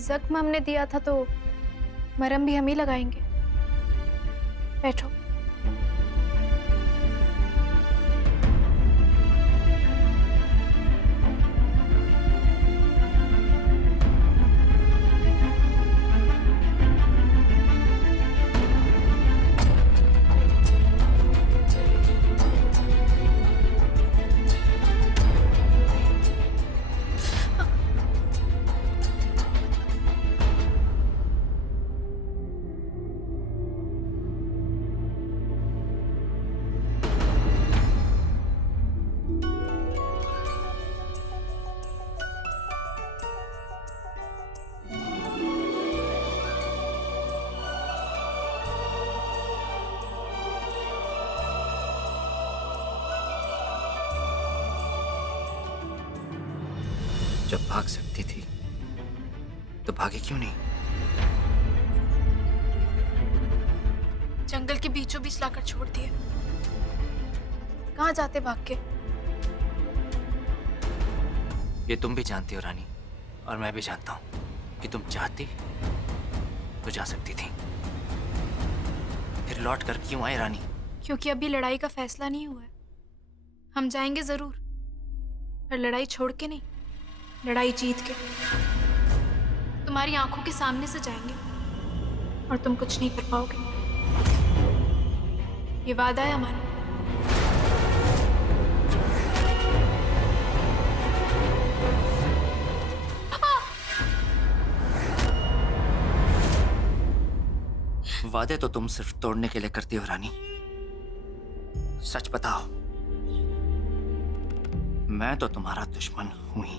जख्म हमने दिया था तो मरहम भी हम ही लगाएंगे। बैठो। जब भाग सकती थी तो भागी क्यों नहीं? जंगल के बीचों बीच लाकर छोड़ दिए। कहाँ जाते भाग के? ये तुम भी जानती हो रानी, और मैं भी जानता हूं कि तुम चाहती तो जा सकती थी। फिर लौट कर क्यों आए रानी? क्योंकि अभी लड़ाई का फैसला नहीं हुआ है। हम जाएंगे जरूर, पर लड़ाई छोड़ के नहीं, लड़ाई जीत के। तुम्हारी आंखों के सामने से जाएंगे और तुम कुछ नहीं कर पाओगे। ये वादा है हमारा। वादे तो तुम सिर्फ तोड़ने के लिए करती हो रानी। सच बताओ, मैं तो तुम्हारा दुश्मन हूं ही।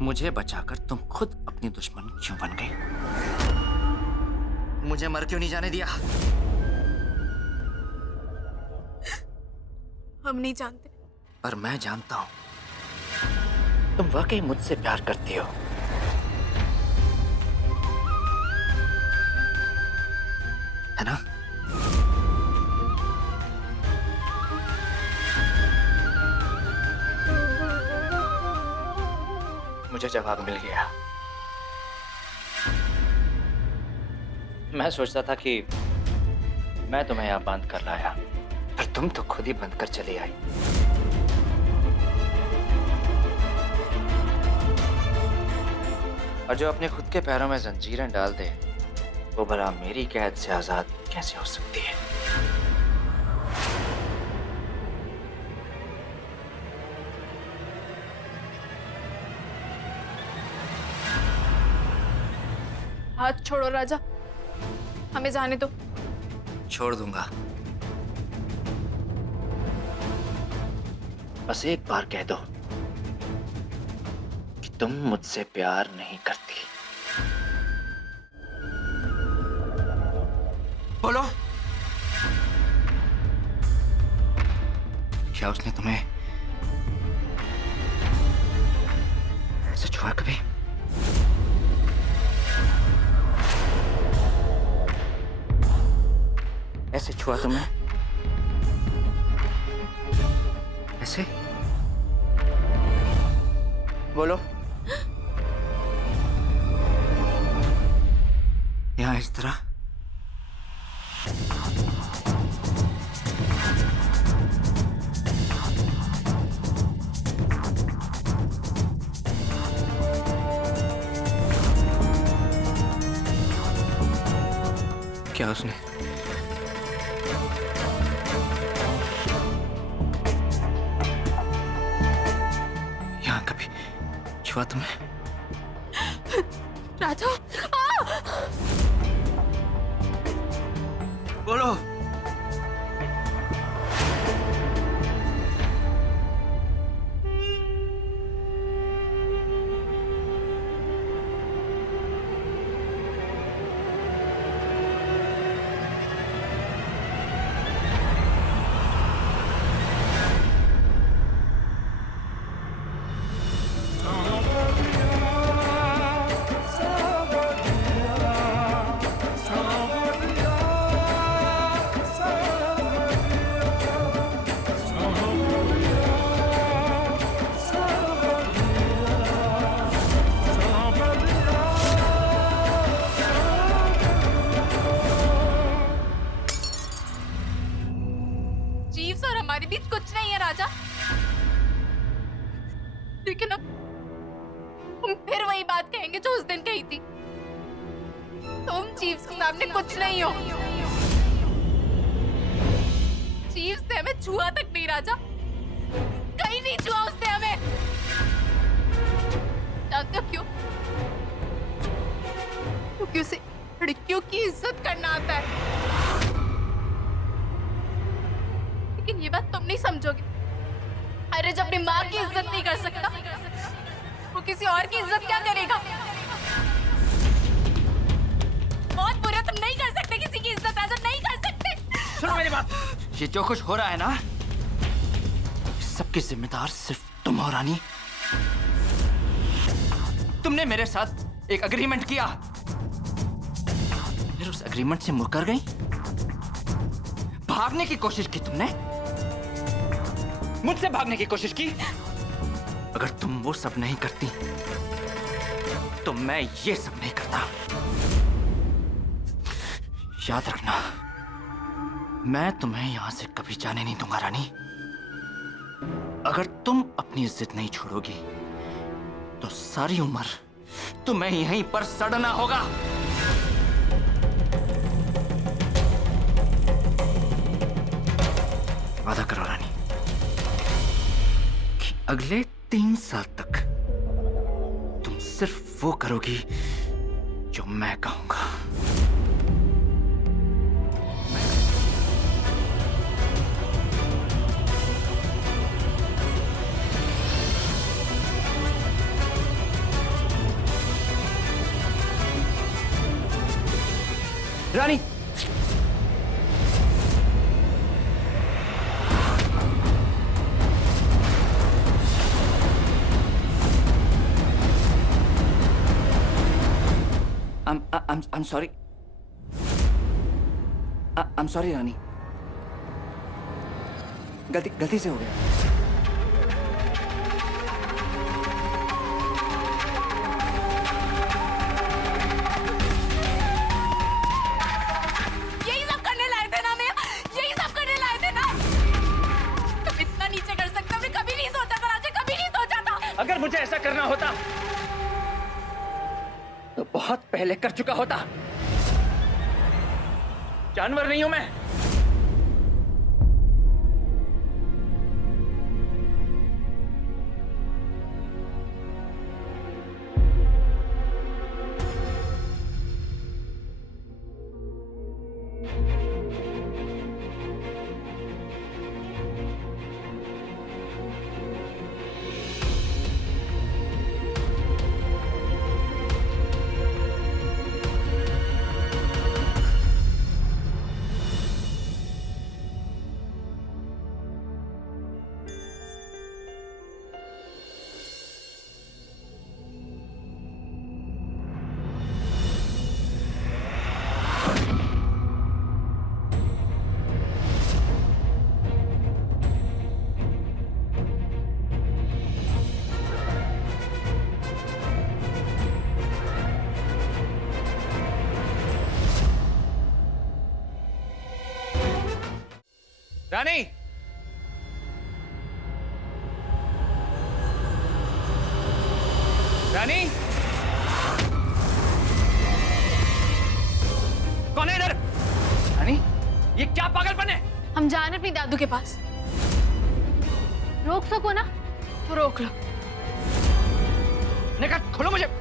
मुझे बचाकर तुम खुद अपनी दुश्मन क्यों बन गई? मुझे मर क्यों नहीं जाने दिया? हम नहीं जानते। पर मैं जानता हूं, तुम वाकई मुझसे प्यार करती हो। है ना? मुझे जवाब मिल गया। मैं सोचता था कि मैं तुम्हें यहां बांध कर लाया, पर तुम तो खुद ही बंद कर चली आई। और जो अपने खुद के पैरों में जंजीरें डाल दे, वो भला मेरी कैद से आजाद कैसे हो सकती है? हाथ छोड़ो राजा, हमें जाने दो। छोड़ दूंगा। बस एक बार कह दो कि तुम मुझसे प्यार नहीं करती। बोलो। क्या उसने तुम्हें ऐसे छुआ कभी? ऐसे छुआ तुम्हें? ऐसे? बोलो। यहाँ इस तरह? क्या उसने यहाँ कभी छुआ तुम्हें? राजा, बोलो। बात कहेंगे जो उस दिन कही थी। तुम चीफ्स के सामने कुछ नहीं हो। चीफ्स ने हमें छुआ तक नहीं, राजा, कहीं नहीं छुआ उसने हमें। जानते हो क्यों? क्योंकि उसे लड़कियों की इज्जत करना आता है। लेकिन ये बात तुम नहीं समझोगे। अरे जब अपनी माँ की इज्जत नहीं कर सकता, वो किसी और की इज्जत क्या करेगा? बहुत बुरा, तुम नहीं कर सकते किसी की इज्जत, राजा, नहीं कर सकते। सुनो मेरी बात। ये जो कुछ हो रहा है ना, सबकी जिम्मेदार सिर्फ तुम हो रानी। तुमने मेरे साथ एक एग्रीमेंट किया, फिर उस एग्रीमेंट से मुकर गई। भागने की कोशिश की तुमने, मुझसे भागने की कोशिश की। अगर तुम वो सब नहीं करती तो मैं ये सब नहीं करता। याद रखना, मैं तुम्हें यहां से कभी जाने नहीं दूंगा रानी। अगर तुम अपनी इज्जत नहीं छोड़ोगी तो सारी उम्र तुम्हें यहीं पर सड़ना होगा। वादा करो रानी कि अगले 3 साल तक तुम सिर्फ वो करोगी जो मैं कहूंगा। रानी, I'm sorry. I'm sorry रानी, गलती से हो गया। यही सब करने लाए थे ना मैं, यही सब करने लाए थे ना। तुम इतना नीचे कर सकते हो, कभी नहीं सोचा था राजा, कभी नहीं सोचा था। अगर मुझे ऐसा करना होता तो बहुत पहले कर चुका होता। जानवर नहीं हूं मैं। रानी, रानी, कौन है इधर? रानी, ये क्या पागलपन है? हम जा रहे अपनी दादू के पास। रोक सको ना तो रोक लो। मैंने कहा खोलो मुझे।